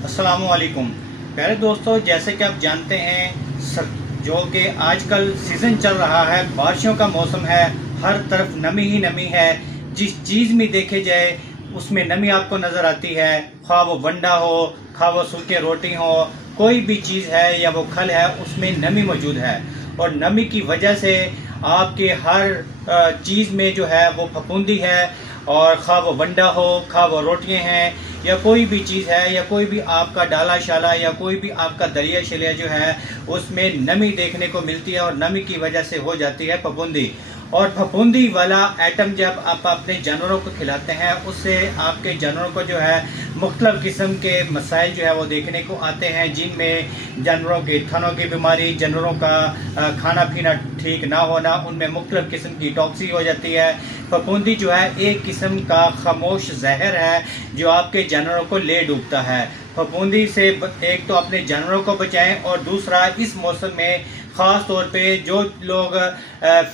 अस्सलाम वालेकुम प्यारे दोस्तों, जैसे कि आप जानते हैं जो कि आजकल सीज़न चल रहा है, बारिशों का मौसम है, हर तरफ नमी ही नमी है। जिस चीज़ में देखे जाए उसमें नमी आपको नज़र आती है, खा वो वंडा हो, खा वो सूखे रोटी हो, कोई भी चीज़ है या वो खल है, उसमें नमी मौजूद है। और नमी की वजह से आपके हर चीज़ में जो है वो फफूंदी है, और खा वो वंडा हो, खा वो रोटियां हैं, या कोई भी चीज़ है, या कोई भी आपका डाला शाला या कोई भी आपका दरिया शलिया जो है उसमें नमी देखने को मिलती है, और नमी की वजह से हो जाती है फफूंदी। और फफूंदी वाला आइटम जब आप अपने जानवरों को खिलाते हैं, उससे आपके जानवरों को जो है मुख्तलिफ किस्म के मसाइल जो है वो देखने को आते हैं, जिनमें जानवरों के थनों की बीमारी, जानवरों का खाना पीना ठीक ना होना, उनमें मुख्तलिफ किस्म की टॉक्सी हो जाती है। फफूंदी जो है एक किस्म का खामोश जहर है जो आपके जानवरों को ले डूबता है। फफूंदी से एक तो अपने जानवरों को बचाएं, और दूसरा इस मौसम में ख़ास तौर पे जो लोग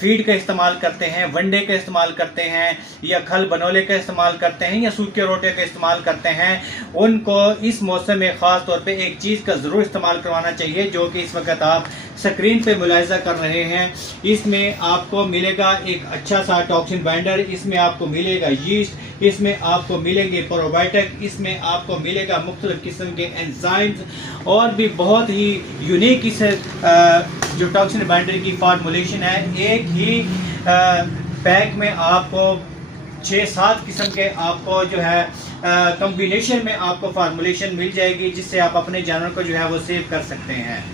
फीड का इस्तेमाल करते हैं, वनडे का इस्तेमाल करते हैं, या खल बनोले का इस्तेमाल करते हैं, या सूखे रोटे का इस्तेमाल करते हैं, उनको इस मौसम में ख़ास तौर पे एक चीज़ का ज़रूर इस्तेमाल करवाना चाहिए, जो कि इस वक्त आप स्क्रीन पे मुलाहिजा कर रहे हैं। इसमें आपको मिलेगा एक अच्छा सा टॉक्सिन बाइंडर, इसमें आपको मिलेगा यीस्ट, इसमें आपको मिलेंगे प्रोबायोटिक, इसमें आपको मिलेगा मुख्तलिफ किस्म के एंजाइम्स, और भी बहुत ही यूनिक इस जो टॉक्सिन बाइंडर की फार्मूलेशन है। एक ही पैक में आपको 6-7 किस्म के आपको जो है कॉम्बिनेशन में आपको फार्मूलेशन मिल जाएगी, जिससे आप अपने जानवर को जो है वो सेव कर सकते हैं।